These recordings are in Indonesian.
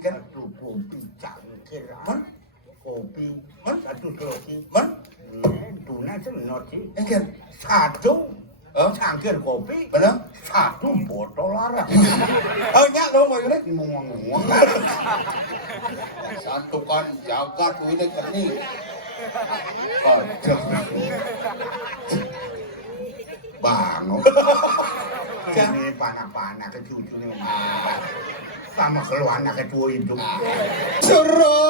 Satu kopi cangkir. Kopi. Satu kopi. Tuna senot sih. Satu cangkir kopi. Bener? Satu botol arak. Nyak dong mau ini. Ngomong-ngomong. Satu kan jaga tuh ini kan nih. Kocok. Bangun. Ini panak-panak ke cucu nih. Sama keluar anak kedua itu. Syarudin.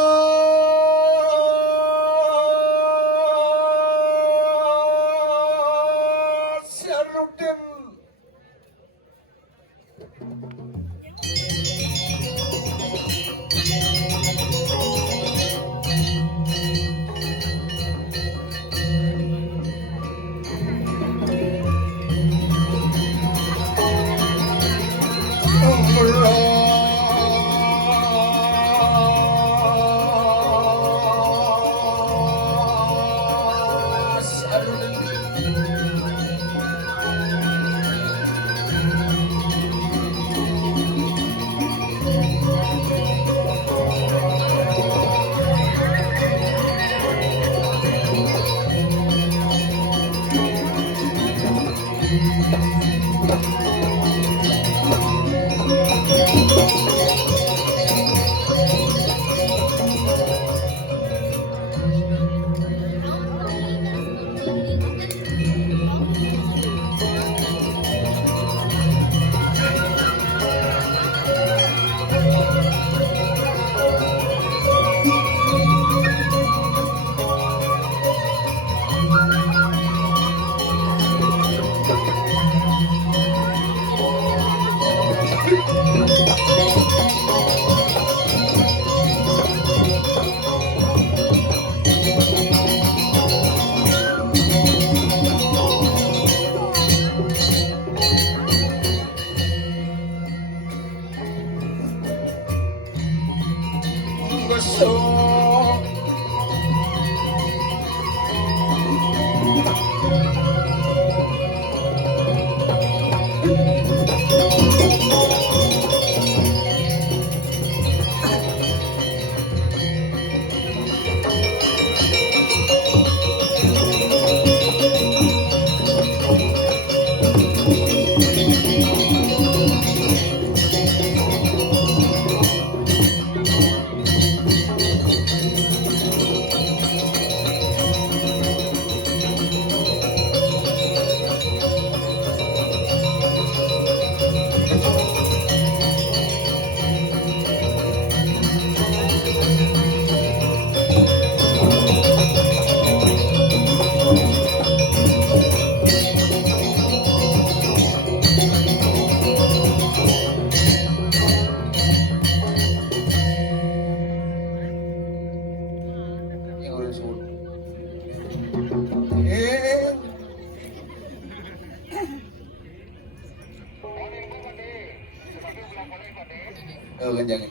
Ganjang.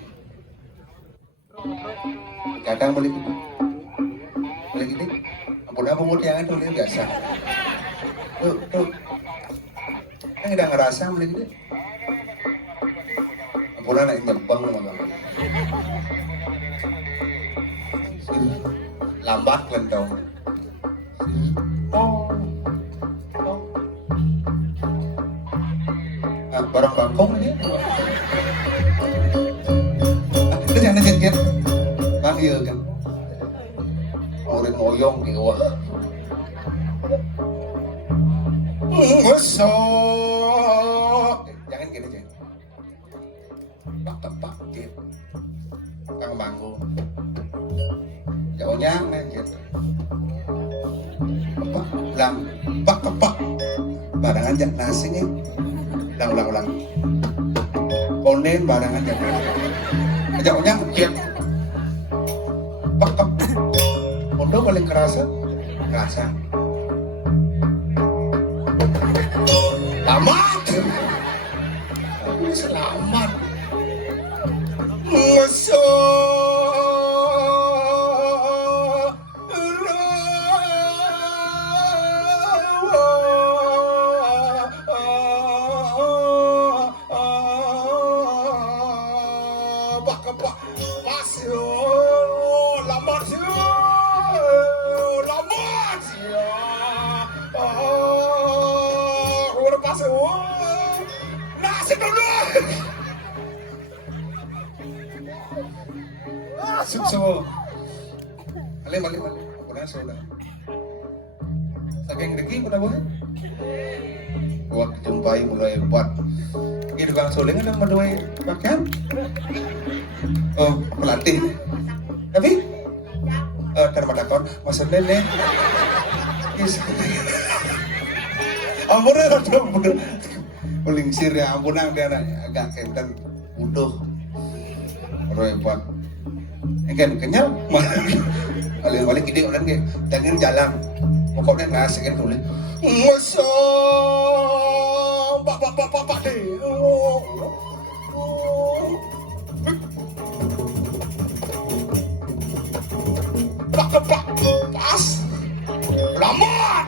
Kadang beli gitu. Beli gitu. Ampun apa mau tiangan tuh ini biasa. Tuh. Kan udah ngerasa beli gitu. Ampun anak nyempeng sama kamu. Lambat kan tau. Barang bangkong ini. Itu jangan cengket, bang iya kan, murid ngoyong gitu wah. Masuk, jangan gini ceng, pak gitu, kang bangku, jauhnya nih gitu, pak, barangan jak nasi nih, ulang, konen barangan jak nasi. Jauhnya kiat pak udah paling kerasa selamat Pak Masih lambat sih. Lambat sih. Udah pas. Nasi dulu. Sukses. Balik. Aku nasi udah. Saking deki pada boleh. Waktu jumpai mulai buat. Ini tukang soling ada menuai pakaian. Oh, pelatih. Tapi termadakan maksudnya nih. Ampun. Melingsir ya ampunang dia agak kenten butuh. Repot. Kan kenyal. Balik ide orang dia jangan jalan. Pokoknya nasi kan tulis. Masuk. Pak deh. Pak pas. Lambat.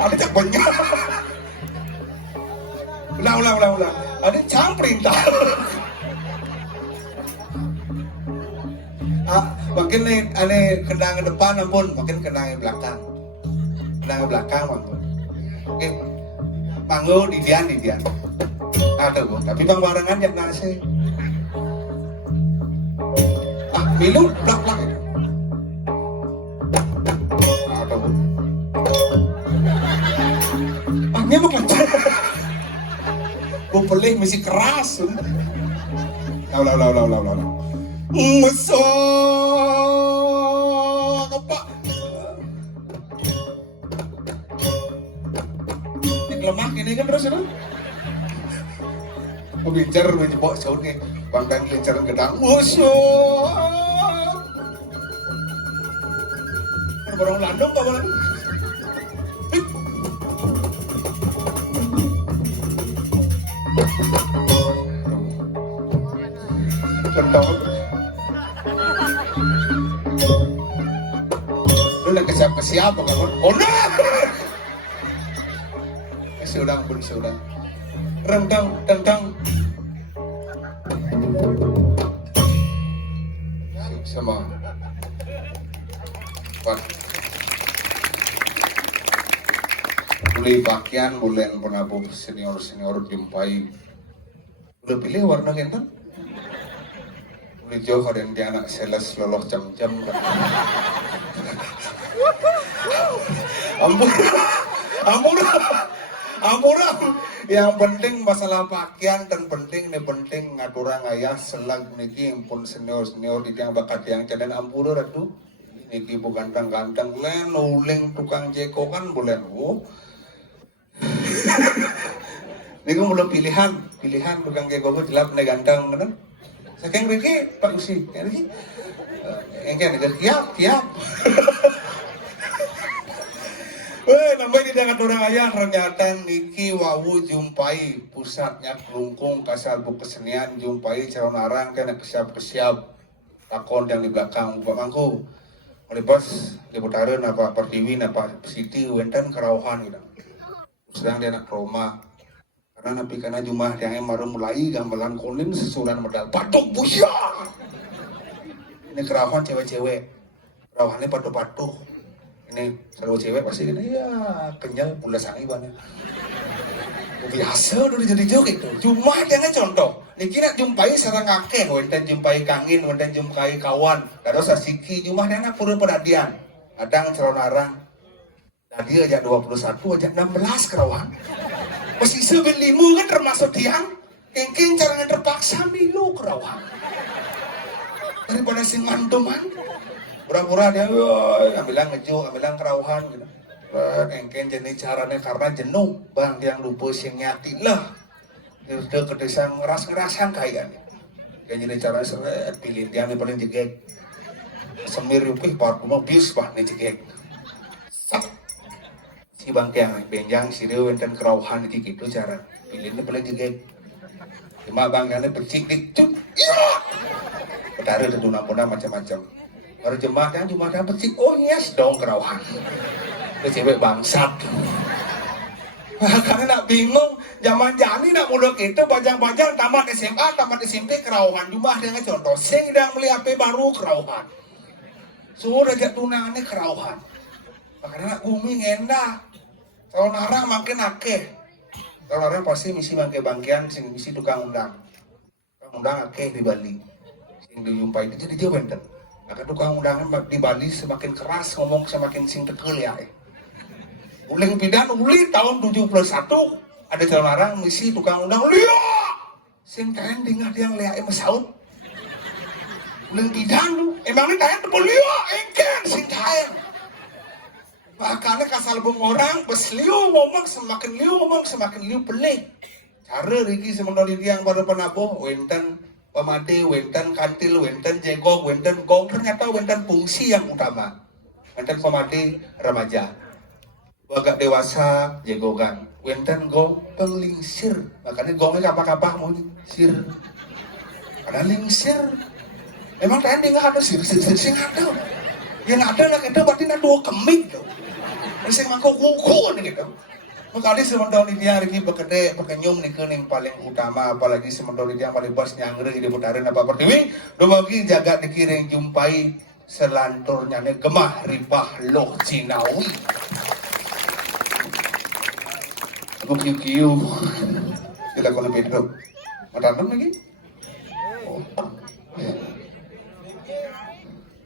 Ada tak banyak. Ulang. Ada cang perintah. Makin nih kena ke depan ampun, makin kena ke belakang. Kena ke belakang ampun. Oke. Manggo di dian. Aduh, tapi bang barengan yang nasi. Milu plak. Aduh. Ini apa kelancar? Gue peling masih keras. Lau. Mesok apa? Ini lemah ini kan terus itu. Bicar menjebok saudnya. Bangkang lincaran gedang. Mesok. Orang Landung tak boleh. Contoh. Lu nak kesiap apa kamu? Oh no! Seudang. Rendang. Sama. Pak. Beli pakaian, bulan penabuh senior jumpai. Udah pilih warna genteng? Hijau kadang dia anak sales loloh jam-jam. Ampun. Yang penting masalah pakaian dan penting ngaturang ayah selang niki pun senior di yang bakat yang cadan ampun ratu. Niki bukan ganteng len uling tukang jekokan bulan. Niki belum pilihan tukang jekoko jelap ne ganteng bener. Saking Riki, Pak Usi, Riki, engkau tiap. Nampak di dekat orang ayah ternyata niki wawu jumpai pusatnya kelungkung kasar bu kesenian jumpai calon arang kena kesiap takon yang di belakang Pak Mangku, oleh bos di putaran apa Pertiwi apa Siti wenten kerauhan gitu, sedang dia nak Roma. Karena nabi karena jumlah yang baru mulai gamelan kuning sesulan medal patuk busya. Ini kerawan cewek-cewek, kerawannya patuh. Ini selalu cewek pasti gini ya kenyal pula sangi banget. Biasa udah jadi joget itu. Cuma dia contoh. Niki nak jumpai sarang akeh, wenten jumpai kangin, wenten jumpai kawan. Kalau sasiki cuma dia nak pura perhatian. Kadang calon arang. Tadi aja 21, aja 16 kerawan. Masih sebelimu kan termasuk tiang. Kengkeng caranya terpaksa milu kerawan. Daripada si ngandoman. Pura-pura dia ambilan ngejuk, ambilan kerauhan gitu. Kengkeng jenis caranya karena jenuh. Bang yang lupa sing nyati lah. Dia kedesang ngeras-ngerasan kayaknya. Yang jenis caranya seret pilih dia yang paling jegek. Semir yupih parfum bis bah nih jegek. Si bang tiang benjang siriu enten kerauhan iki gitu cara pilihnya paling jegek. Cuma bang yang percik dicuk. Ketara ada duna-duna macam-macam. Baru jemaah yang percik, oh yes dong kerauhan. Itu cewek bangsat. Karena nak bingung, zaman jani nak muda kita bajang-bajang tamat SMA, tamat SMP kerauhan jumlah dengan contoh. Sing dah beli HP baru kerauhan. Suruh aja tunangannya kerauhan. Karena nak bumi ngenda. Kalau narang makin akeh. Kalau narang pasti misi bangke-bangkean, sing misi tukang undang. Tukang undang akeh di Bali. Sing dijumpai itu dia benten. Maka tukang undangan di Bali semakin keras ngomong semakin sing tekel ya. Uling pidan uli tahun 71 ada calon larang misi tukang undang liya. Sing kain dingah yang liya masaud. Uling pidan lu emang ini kain tebel liya engken sing kain. Makanya kasalbung orang besliu ngomong semakin liu pelik. Cara riki semendoli yang pada penabuh wenten pamade, wenten kantil, wenten jegong, wenten gong, ternyata wenten fungsi yang utama. Wenten pamade remaja. Agak dewasa jegogan. Wenten gong penglingsir. Makanya gongnya kapah-kapah mau sir. Karena lingsir. Emang tadi nggak ada sir ada. Yang ada lah kita berarti nak dua kemik tuh. Masih mangkok kuku nih gitu. Makanya semendol ini hari ini bekerja pekenyum nih yang paling utama, apalagi semendol ini yang paling bos nyangre di putaran apa pertiwi. Dua bagi jaga dikiring jumpai selanturnya nih gemah ribah loh Cinawi. Aku kiu kita kau lebih dulu. Matantem lagi? Oh.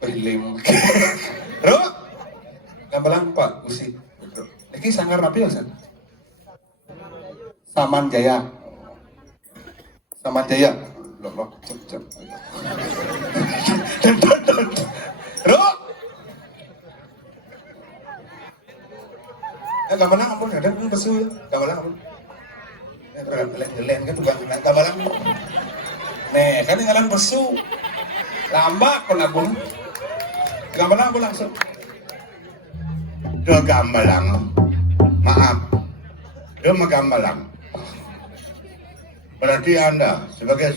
Pelim. Ro? Gambalan Pak Gusi. Iki sanggar napi ya san? Saman Jaya. Saman Jaya. Loh, cep. Ro? Gambalan ampun ada pun pesu. Gambalan ampun. Gelen kan tukang gambalan. Nih, kan ngalan pesu. Lambak penabung. Gambalan ampun langsung. Dia gambalang, maaf, dia menggambalang. Berarti Anda sebagai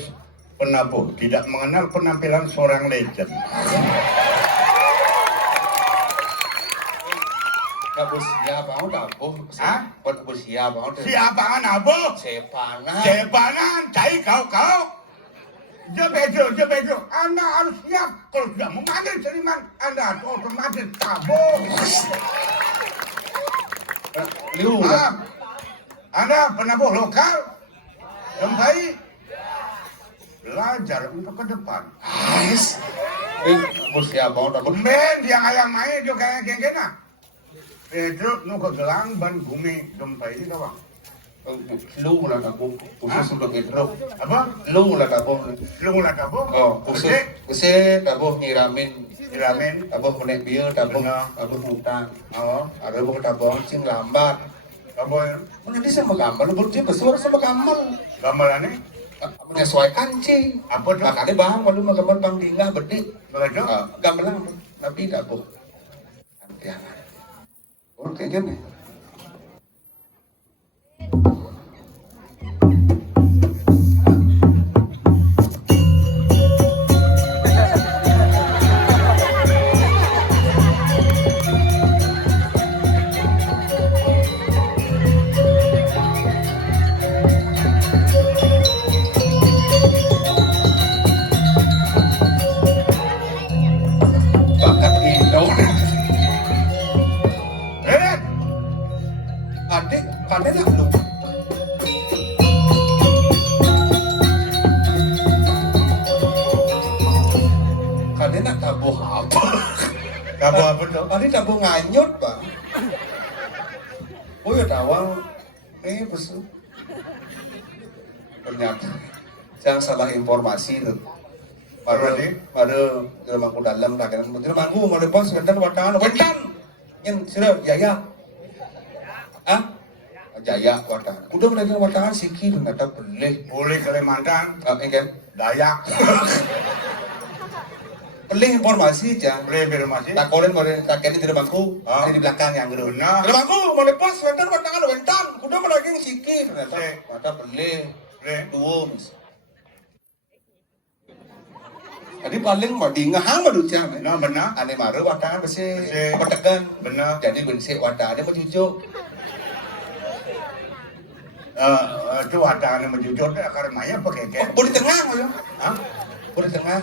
penabuh tidak mengenal penampilan seorang legend. Kamu siapa? Kamu tabuh? Hah? Kamu siapa? Siapa nabuh? Sepanan. Jebanan, cai kau. Dia bejo. Anda harus siap. Kalau sudah memanggil seniman, Anda otomatis tabung. Liu Maaf, Anda penabuh lokal, sampai belajar untuk ke depan. Ais. Kamu siapa? Kamu Ben yang ayam main juga kayak gengena. Pedro nuka gelang ban bumi sampai ini doang. Lu lah kamu khusus untuk Pedro. Apa? Lu lah kamu. Lu mulai tabung? Oh, khusus kamu nyiramin. Ramen. Kamu menek biar kamu hutang. Oh, Ada bukan tabung sing lambat. kamu Nanti sama gambar, berarti bersuara sama gambar. gambarannya Menyesuaikan sih. apa tuh? Makanya bang, kalau mau gambar bang tinggal berarti. Begitu? Gambar lah, tapi tak boh. Jangan. Oh, kayaknya nih. Bakat Indo. Red! Adik, pandai lah lu. Kadang nak tabuh apa? Kamu apa tuh? Tadi tabuh nganyut bang. Oh ya tawang, besu. Ternyata, jangan salah informasi tuh. Baru dalam aku dalam lah kan. Dalam aku mau bos sebentar watangan. Yang sudah Jaya. Ah? Jaya watangan. Udah mulai watangan sikit ternyata boleh. Boleh Kalimantan, Engken. Dayak, Pelih informasi aja. boleh Birmasi. Tak kolen tak kini di bangku, ini di belakang yang gedung. Benar. Di bangku mau lepas sebentar watangan wentan. Udah mulai yang sikit ternyata. Mata pelih. Boleh. Dua mis. Tadi paling mau dingahang maducang. Nah, benar. Ane maru watangan besi Besi. petekan. Benar. Jadi bensi watangan mau cucuk. Itu ada yang menjujur karena maya pakai kayak. Boleh tengah ya? Hah? Boleh tengah.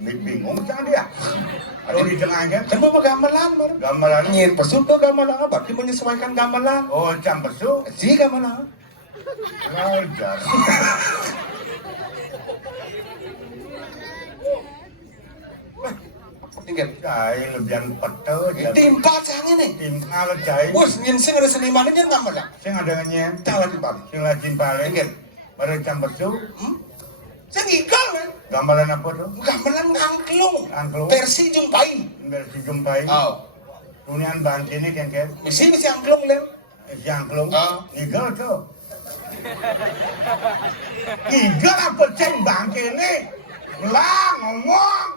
Bingung kan dia. Kalau di tengah kan? Kan bapak gamelan baru. Gamelan. Ingin pesuk ke gamelan, berarti menyesuaikan gamelan. Oh, cam besu. Si gamelan. Ajar. Tinggal. Cai lebihan petel. Timpa canggih nih. Timpa le cai. Bos, sing ada senimannya gamelan. Sing ada nyen. Cara timpa. Sing lajin paling. Tinggal. Pada cam besu. Saya ngikal kan. Gamelan apa tuh? Gamelan ngangklung. Angklung. Versi jumpai. Versi jumpai. Oh. Tunian bangke ini kan kan? Mesti angklung lem. Angklung. Ah. Nigel tuh. Nigel apa ceng bangke ini? Lah ngomong.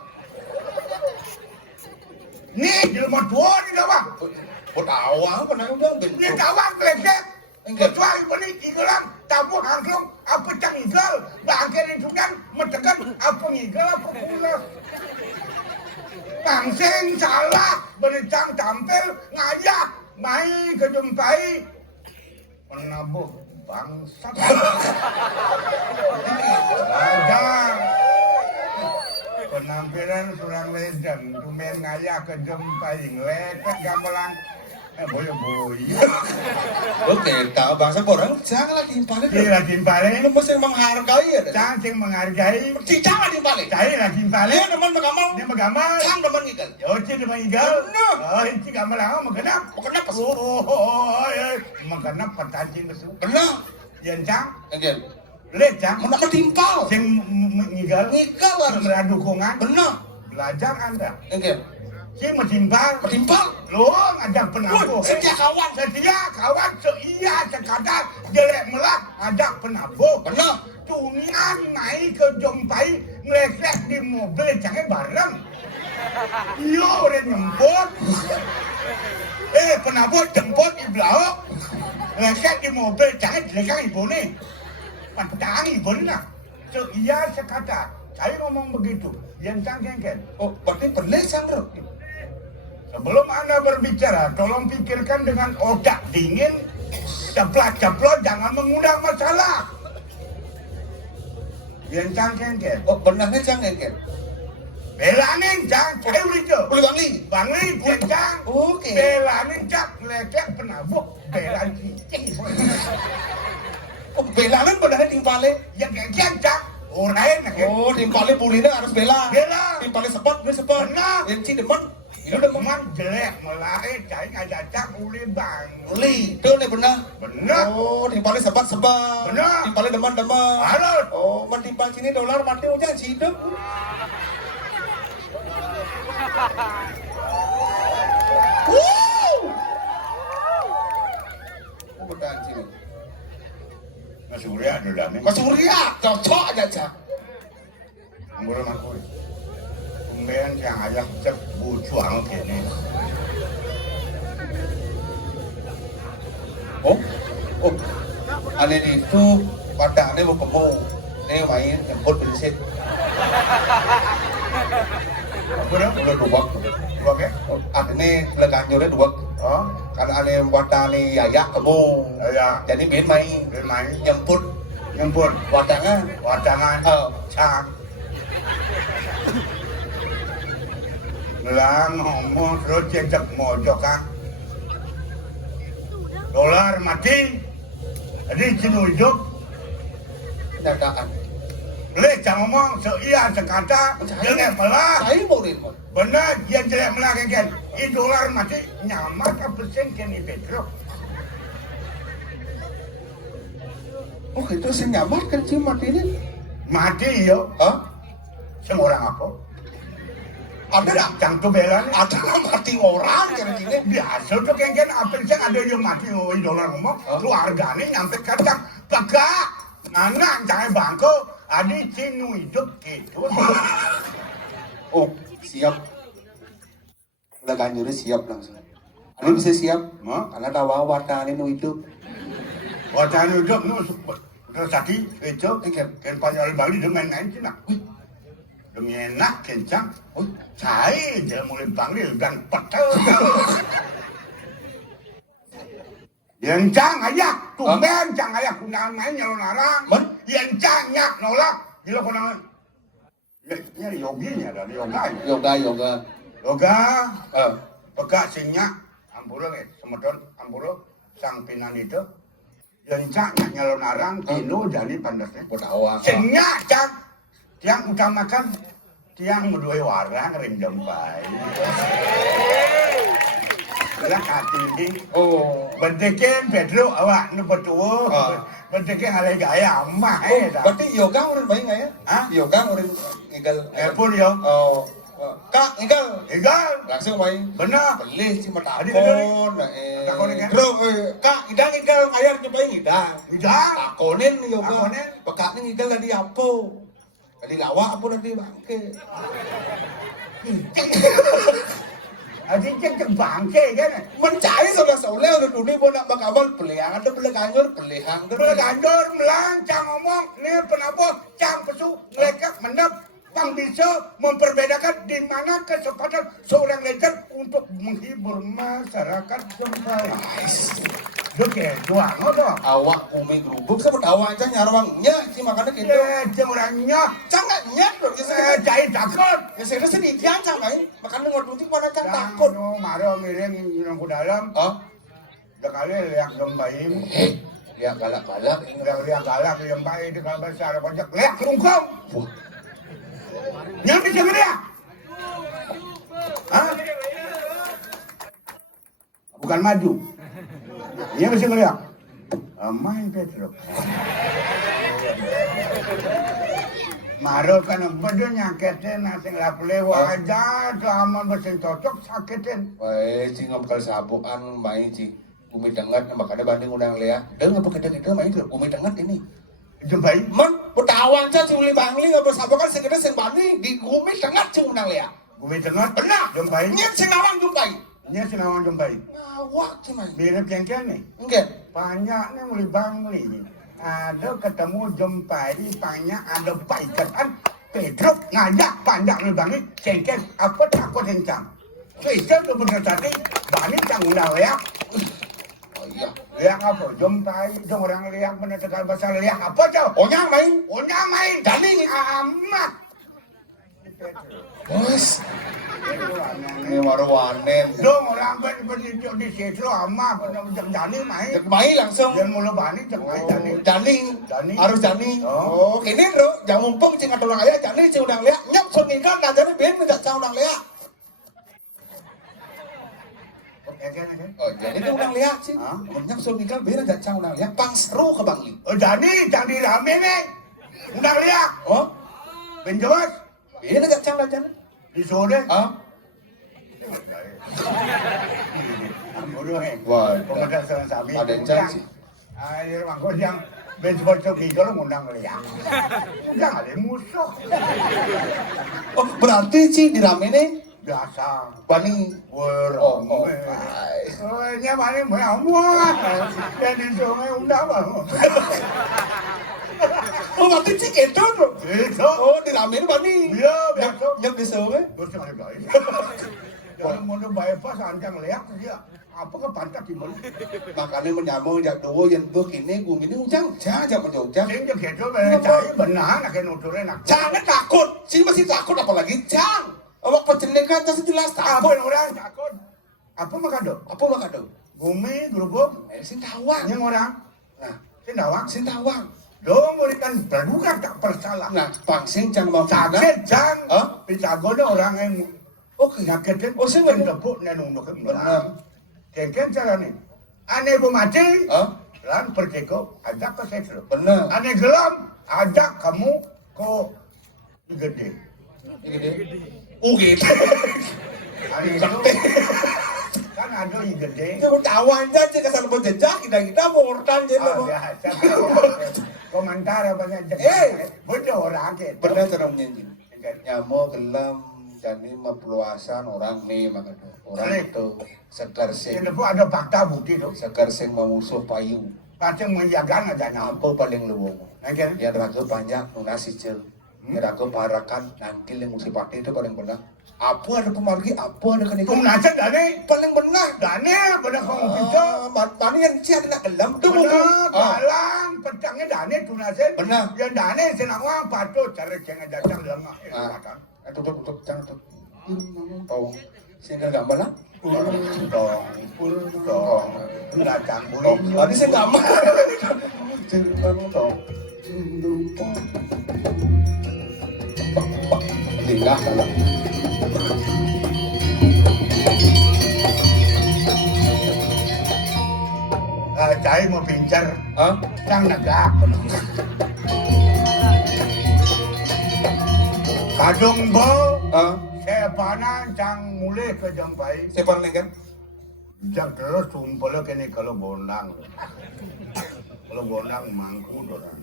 Nih jelma tua ni dah bang. Buat awal apa nak udah ben. Ni kawan keledek. Kecuali beli igelan, tabu angklung, apa cang igel, bangke ni tunian, metekan apa igel apa pula. Bangseng salah, berecang tampil, ngajak, main kejumpai, penabuh bangsa. Ngajak, penampilan surang legend, tumen ngajak kejumpai, ngelekak gamelan, boyo-boyo. Oke, tak bangsa orang jangan lagi timpalin. Iya lagi balik, Lu mesti menghargai ya. cantik menghargai, Jangan timpalin. cari lagi balik, Dia teman mengamal. dia megamal. Sang teman ngikal. Yo, cik dengan igal. Benar. Oh, ini gamal apa mengenap? Mengenap pas. Mengenap pertanyaan besu. Benar. Yang cang, Enggak. lecang, Mendapat timpal. sing ngigal, Ngikal harus. merah dukungan, Benar. belajar anda. Enggak. Si metimpal, Timpal. lo ngajak penabuh. Setia kawan. Setia kawan, seia sekadar, jelek melak, ngajak penabuh. Benar. Tunian naik ke jompai, ngelesek di mobil, jangan bareng. Yo, udah nyemput. Penabuh jemput di belakang. Ngelesek di mobil, jangan jelekang ibu nih. Pantang ibu nih lah. Seia sekadar. Saya ngomong begitu. Yang cangkengken. Oh, berarti pelik sandro. Sebelum Anda berbicara, tolong pikirkan dengan otak dingin, ceplok-ceplok, jangan mengundang masalah. Yang cangkengken. Oh, benarnya jangan kan. Belanin cang, saya itu. Boleh bangli. Bangli cang. Oke. Belanin cang, lekek penabuh. Belan cicing. Oh, belanan benarnya timpalin. Yang kekek cang. Orang nak. Oh, timpalin bulina harus bela. Bela. Timpalin sepot, beli sepot. Benar. Yang ci demen. Itu demen jelek, melari, cai ngajak cang, uli bang. Beli. Itu nih benar. Benar. Oh, timpalin sebat. Benar. Timpalin demen. Halo. Oh, mentimpal sini dolar mati udah hidup. Oh, benar sini. Mas Surya sudah nih. Mas Surya, cocok aja cak. Anggora mas Surya. Tumben yang ajak cek bucuang kini. Oh, aneh itu pada aneh mau kemu, ini main jemput berisik. Apa dah? Udah dua, Dua ke? aneh leganjurnya dua. Oh, Karena aneh pada aneh yaya kemu, ya. jadi main Bermain. jemput Nyemput. wadangan. Wadangan. Cang. Melang ngomong terus cek mojok kan. Dolar mati. Jadi cinu hidup. Nyadaan. Boleh jangan ngomong seia sekata jelek melah. Saya mau nih, Mon. Benar dia jelek melah kan. Ini dolar mati nyaman apa persen kini petro. Oh itu sih nyamat kan sih mati ini. Mati yo. Hah? Semua orang apa? Ada Tidak cangtu belan. ada mati orang kira-kira. Biasa tuh kan apa sih ada yang mati ngomong dolar ngomong. Keluarganya nyampe kacang. Pegak. Anak jangan bangko. Adik cinu hidup gitu. Oh siap. Leganjurnya siap langsung. Ini bisa siap, karena tawa warna ini hidup. Wajah hidup nu terus tadi itu kan panjang Bali dengan lain sih nak. Demi enak kencang. Saya dia mulai panggil dan petel. Yang cang ayak, tumben cang ayak kundangan main nyalon arang. Men? Yang cang nyak nolak, gila kondangan. Ya yoginya dari yoga. Yoga. Yoga, Eh, pegak singnya, ampura semedon ampura sang pinan itu. Yang cang nyak nyalon arang, kino jadi pandasnya. Putawa. Singnya cang, tiang utamakan, tiang medue warang ring jempai. Lah hati ini. Oh. Bentekin Pedro awak nu betul. Ah. Bentekin halai gaya amah Berarti yoga orang baik nggak ya? Hah? Yoga orang ngigal. Telepon yo. Oh. Kak, ngigal. Egal. Langsung main. Benar. Beli cuma Adi, takon. Takon kan? Bro, kak, idang ngigal ngayar nyobain ngidang. Tidak. Takonin yoga. Takonin. Bekaknya ngigal tadi apa? Tadi lawak apa tadi bangke? Adi cek bangke kan. Mencari sama soleh udah dunia mau nak bakal pelihan ada beli kanyor pelihan Bergandor melang cang ngomong nih penapa cang pesu mereka mendap yang bisa memperbedakan di mana kesempatan seorang legend untuk menghibur masyarakat jempai. Oke, doang dong. awak umi gerubuk sebut awak aja nyarwangnya sih makanya gitu Orangnya canggak nyat loh jahit takut. ya saya sini dia canggak makanya ngerti mana cang takut Maro miring yang ke dalam. oh Sekali lihat gembaim. ya galak-galak Lihat galak gembaim itu kalau besar pajak lihat kerungkung. Yang bisa ngeriak. Hah? Bukan maju. Dia bisa ngeriak. Main Pedro. Maro kan bedo nyaketin nasi lapule wajah aman bersih cocok sakitin. wah sih nggak bakal sabukan main sih umi dengar makanya banding undang lea dengar apa kita main tuh umi dengar ini Jempai. man putawan aja cuma bangli nggak bersabukan sekedar sing banding di umi dengar cuma undang lea Gue dengar. benar Jempai. nyet sing awang jumpai Ini senawan jempai. ngawak cuma Mirip yang kene. enggak Banyak nih mulai bangli. Ada ketemu jempai, banyak ada baikatan. Pedro ngajak panjang mulai bangli. Sengket apa takut kencang. Bisa tuh bener tadi. Bani cang udah lihat. oh iya Lihat apa? Jempai. Orang lihat bener tegal bahasa lihat apa tuh? onyang main Onya main. Dani. Amat. bos ini warwanen Dong orang berdiri di situ ama jam jani main. main langsung Dia mulu bani jam main jani. Dani Dani. harus Dani Oh. oh kini bro jangan mumpung cing atau orang ayah Dani cing undang lea nyap songikan dan jadi ben minta cang undang lea oh jadi itu undang lea sih Hah? nyap songikan ben minta cang undang lea pang seru ke bangli Oh jani jang di rame nih. Udah lihat. oh Benjos ben minta cang undang lea di sore. ah Wah, Pemuda serang sabi. ada yang janji. Air mangkok yang benjos itu kalau ngundang lihat. Jangan ada musuh. oh berarti sih di rame nih Biasa. bani Wer. oh Oh, nya bani mau muat. Dan di sungai undang bang. oh berarti sih gitu bro Itu. oh di rame nih bani Iya, biasa. nyap di sungai Terus yang ada baik. Kalau mau bypass ancang lihat dia apa ke pantat di mana? makanya menyambung jak dowo yang begini gini ujang jangan menjauh Sing je gitu cai benar nak nuturnya nak. jangan takut sih masih takut apalagi jang awak pencenekan tas jelas Apa takut orang takut? Apa makado? apa lo kado Bumi gerubuk sing tawang yang orang. nah Sindawang. sing tawang Dong berikan berduka tak bersalah. nah pangsing jang mau Sakit jang. Hah? Picagoda orang yang oke nyakitin. Oh, sih, bener. tepuk nenung Bener. Kengken cara nih. Ane bu mati. Hah? Lan perkeko ajak ke sekro. bener Ane gelam ajak kamu ke gede. ini deh gitu Ane itu kan ada yang gede. ya tawang aja kesal berjejak kita mau urtan jadi Ah, biasa. Komentar apa saja. Bodoh orang ke. bener cara nyanyi nyamo gelam jadi mempluasan orang nih makanya orang itu sekar sing Ini pun ada fakta bukti tuh. sekar sing memusuh payu Kacang menjaga aja nyampe. apa paling luwung Oke. ya raga banyak nunasi cel Kira aku parakan nanti yang musim pati itu paling benar. Apa ada pemargi, apa ada kenikah. Tunasan dane, Paling benar. dane benar kamu kita. Mana yang siap nak kelam tu Benar, balang, petangnya dane tunasan. Benar. Yang dane senawang patut cara jangan datang lengah. Tutup, jangan tutup. Tahu. Sehingga gambar lah. Pultong, datang Oh, boleh. tadi saya gambar. Tong. Tinggal kalau. Saya mau pincar, Hah? cang negak. Kadung bo, Hah? saya panan cang mulai ke jampai. Siapa nih kan? Jak terus tumpel kene kalau bondang. Kalau bondang mangku dorang.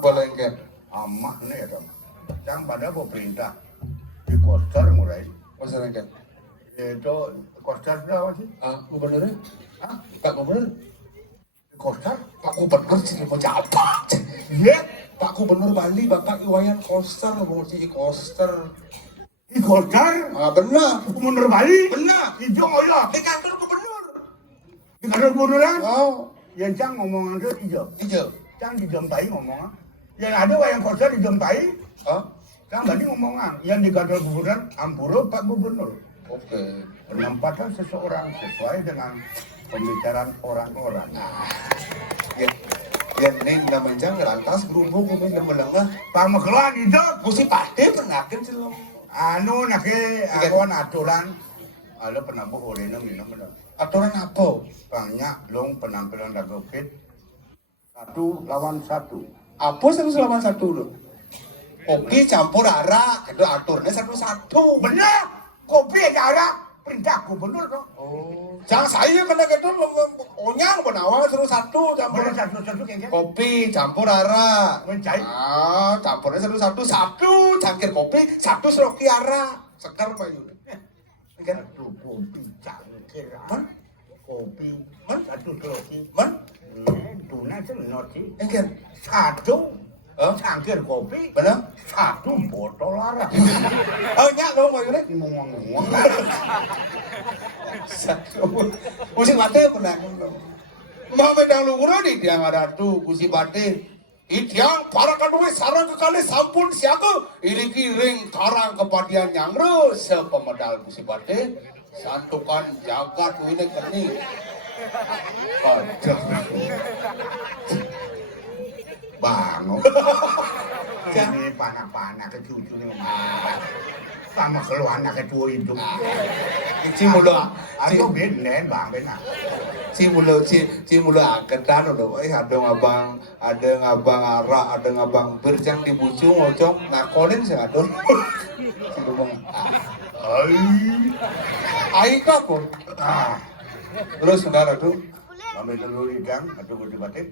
Boleh kan? Amah nih ya teman. Cang pada mau perintah di koster mulai. Masalah kan? Itu koster berapa sih? Gubernur? Hah? Pak Gubernur? Koster? Pak Gubernur sih mau jabat. Iya. Pak Gubernur Bali, Bapak Iwayan Koster, mau jadi Koster. Di koster? Benar. Gubernur Bali? Benar. Itu ngoyo. Di kantor Gubernur. Di kantor gubernuran? Oh, Yang cang ngomongan itu hijau. hijau. Cang dijempai ngomong. Yang ada wayang koster dijempai. Oh, Cang tadi ngomongan. Yang di kantor gubernuran ampuro Pak Gubernur. oke. Penempatan seseorang sesuai dengan pembicaraan orang-orang. Ya, ya ini namanya ngerantas berhubung kami lemah-lemah. Pamekelan itu. Gusi Pade pernah kan sih lo. Anu nake awan aturan. Ada penabuh orena minum benar. Aturan apa? Banyak long penampilan lagu fit. 1 lawan 1. Apa 1 lo? Kopi campur arak, itu aturnya 1-1. Benar. Kopi ada perintah gubernur dong. Oh, jangan saya kena gitu onyang penawar 1-1 campur. Benar satu-satu kayak gitu. Kopi campur arak. Mencai. Campurnya 1-1 cangkir kopi, 1 seroki arak. Segar Pak Yudi. Kan? Satu kopi cangkir. Man? Kopi. Man? Satu kopi. Man? Tuna senot sih. Kan? Satu Hah? cangkir kopi. Benar? Satu botol arak. Oh, nyak dong Pak Yudi. Ngomong-ngomong. Musim mati pernah mau medang luhur di tiang ada tuh kusi bate itiang para kadue sarang kekali sampun siaga iri kiring tarang kepadian nyangre sepemedal kusi bate santukan jagat ini keni Bangun. Ini panah-panah ke cucu nih. Sama keluar anak tua itu. si mula Aku benen bang benar. si mula ketan udah ada ngabang arak ada ngabang berjang di bucu ngocong ngakonin sih adon si ngomong ai kapur Ah, terus saudara tuh kami telur ikan atau gede batik.